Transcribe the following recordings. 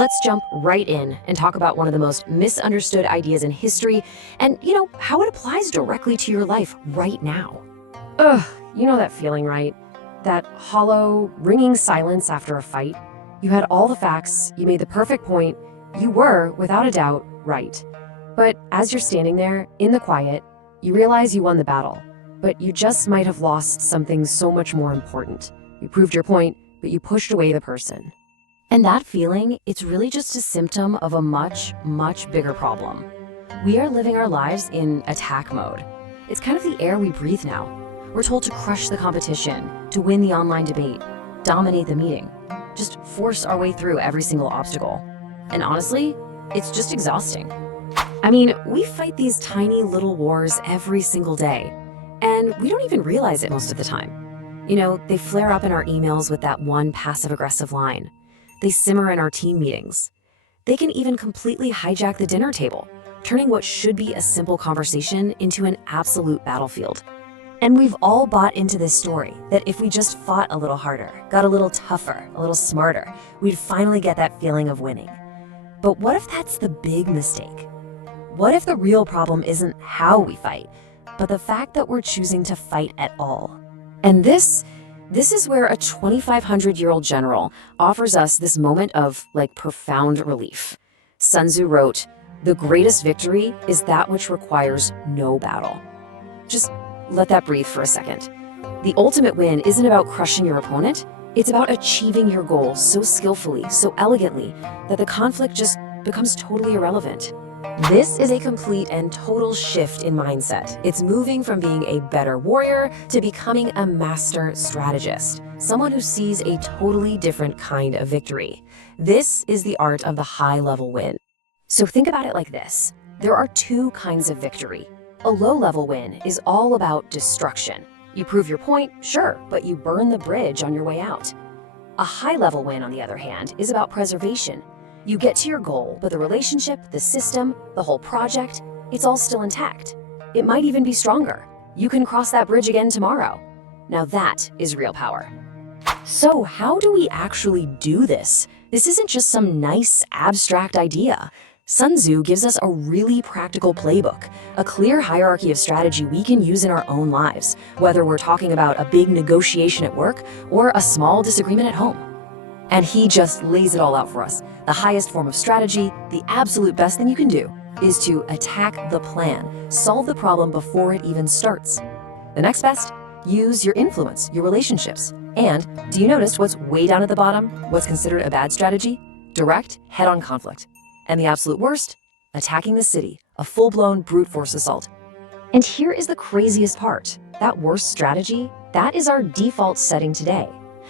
Let's jump right in and talk about one of the most misunderstood ideas in history and, how it applies directly to your life right now. Ugh, you know that feeling, right? That hollow, ringing silence after a fight. You had all the facts, you made the perfect point, you were, without a doubt, right. But as you're standing there, in the quiet, you realize you won the battle, but you just might have lost something so much more important. You proved your point, but you pushed away the person. And that feeling, it's really just a symptom of a much, much bigger problem. We are living our lives in attack mode. It's kind of the air we breathe now. We're told to crush the competition, to win the online debate, dominate the meeting, just force our way through every single obstacle. And honestly, it's just exhausting. I mean, we fight these tiny little wars every single day, and we don't even realize it most of the time. They flare up in our emails with that one passive-aggressive line. They simmer in our team meetings. They can even completely hijack the dinner table, turning what should be a simple conversation into an absolute battlefield. And we've all bought into this story that if we just fought a little harder, got a little tougher, a little smarter, we'd finally get that feeling of winning. But what if that's the big mistake? What if the real problem isn't how we fight, but the fact that we're choosing to fight at all? And this is where a 2,500-year-old general offers us this moment of, profound relief. Sun Tzu wrote, "The greatest victory is that which requires no battle." Just let that breathe for a second. The ultimate win isn't about crushing your opponent. It's about achieving your goal so skillfully, so elegantly, that the conflict just becomes totally irrelevant. This is a complete and total shift in mindset. It's moving from being a better warrior to becoming a master strategist, someone who sees a totally different kind of victory. This is the art of the high-level win. So think about it like this. There are two kinds of victory. A low-level win is all about destruction. You prove your point, sure, but you burn the bridge on your way out. A high-level win, on the other hand, is about preservation. You get to your goal, but the relationship, the system, the whole project, it's all still intact. It might even be stronger. You can cross that bridge again tomorrow. Now that is real power. So how do we actually do this? This isn't just some nice, abstract idea. Sun Tzu gives us a really practical playbook, a clear hierarchy of strategy we can use in our own lives, whether we're talking about a big negotiation at work or a small disagreement at home. And he just lays it all out for us. The highest form of strategy, the absolute best thing you can do, is to attack the plan, solve the problem before it even starts. The next best, use your influence, your relationships. And do you notice what's way down at the bottom? What's considered a bad strategy? Direct, head-on conflict. And the absolute worst, attacking the city, a full-blown brute force assault. And here is the craziest part. That worst strategy, that is our default setting today.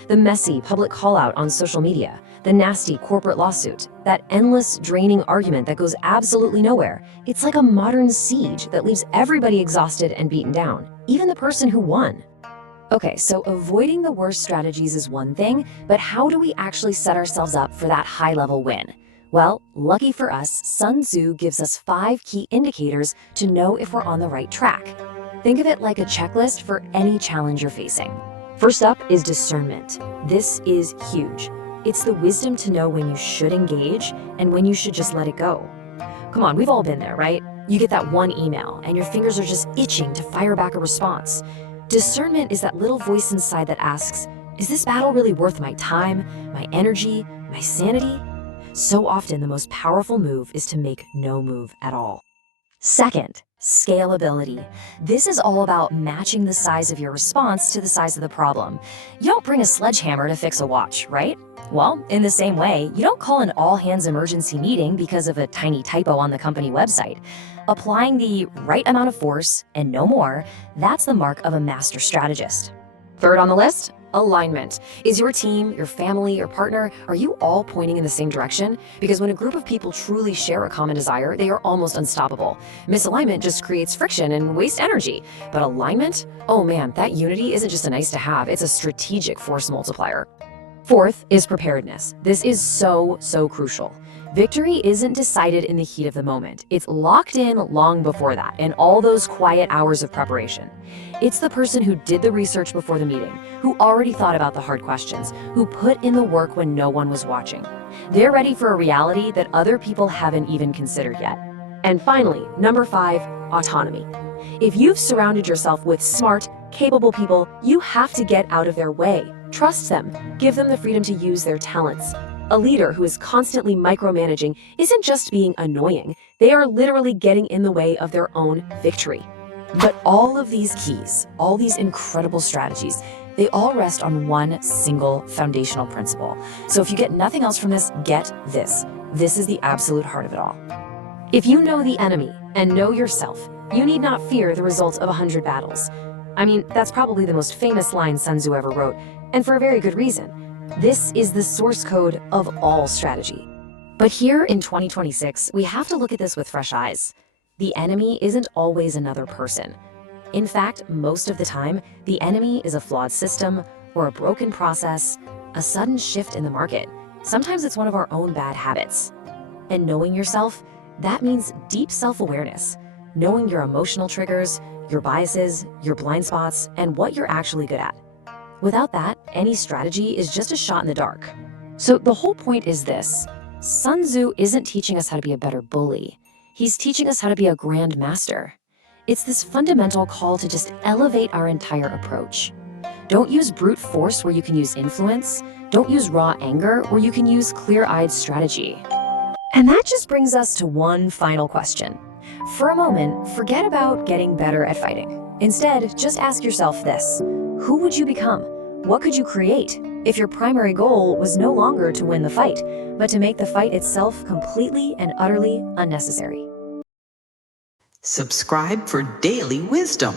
The messy public call-out on social media, the nasty corporate lawsuit, that endless, draining argument that goes absolutely nowhere. It's like a modern siege that leaves everybody exhausted and beaten down, even the person who won. Okay, so avoiding the worst strategies is one thing, but how do we actually set ourselves up for that high-level win? Well, lucky for us, Sun Tzu gives us 5 key indicators to know if we're on the right track. Think of it like a checklist for any challenge you're facing. First up is discernment. This is huge. It's the wisdom to know when you should engage and when you should just let it go. Come on, we've all been there, right? You get that one email and your fingers are just itching to fire back a response. Discernment is that little voice inside that asks, is this battle really worth my time, my energy, my sanity? So often the most powerful move is to make no move at all. Second, scalability. This is all about matching the size of your response to the size of the problem. You don't bring a sledgehammer to fix a watch, right? Well, in the same way, you don't call an all-hands emergency meeting because of a tiny typo on the company website. Applying the right amount of force and no more, that's the mark of a master strategist. Third on the list, alignment. Is your team, your family, your partner, are you all pointing in the same direction? Because when a group of people truly share a common desire, they are almost unstoppable. Misalignment just creates friction and wastes energy. But alignment? Oh man, that unity isn't just a nice to have, it's a strategic force multiplier. Fourth is preparedness. This is so crucial. Victory isn't decided in the heat of the moment. It's locked in long before that, in all those quiet hours of preparation. It's the person who did the research before the meeting, who already thought about the hard questions, who put in the work when no one was watching. They're ready for a reality that other people haven't even considered yet. And finally, number 5, autonomy. If you've surrounded yourself with smart, capable people, you have to get out of their way. Trust them. Give them the freedom to use their talents. A leader who is constantly micromanaging isn't just being annoying, they are literally getting in the way of their own victory. But all of these keys, all these incredible strategies, they all rest on one single foundational principle. So if you get nothing else from this, get this. This is the absolute heart of it all. If you know the enemy and know yourself, you need not fear the results of 100 battles. I mean, that's probably the most famous line Sun Tzu ever wrote, and for a very good reason. This is the source code of all strategy. But here in 2026, we have to look at this with fresh eyes. The enemy isn't always another person. In fact, most of the time, the enemy is a flawed system or a broken process, a sudden shift in the market. Sometimes it's one of our own bad habits. And knowing yourself, that means deep self-awareness, knowing your emotional triggers, your biases, your blind spots, and what you're actually good at. Without that, any strategy is just a shot in the dark. So the whole point is this: Sun Tzu isn't teaching us how to be a better bully. He's teaching us how to be a grand master. It's this fundamental call to just elevate our entire approach. Don't use brute force where you can use influence. Don't use raw anger where you can use clear-eyed strategy. And that just brings us to one final question. For a moment, forget about getting better at fighting. Instead, just ask yourself this: who would you become? What could you create if your primary goal was no longer to win the fight, but to make the fight itself completely and utterly unnecessary? Subscribe for daily wisdom.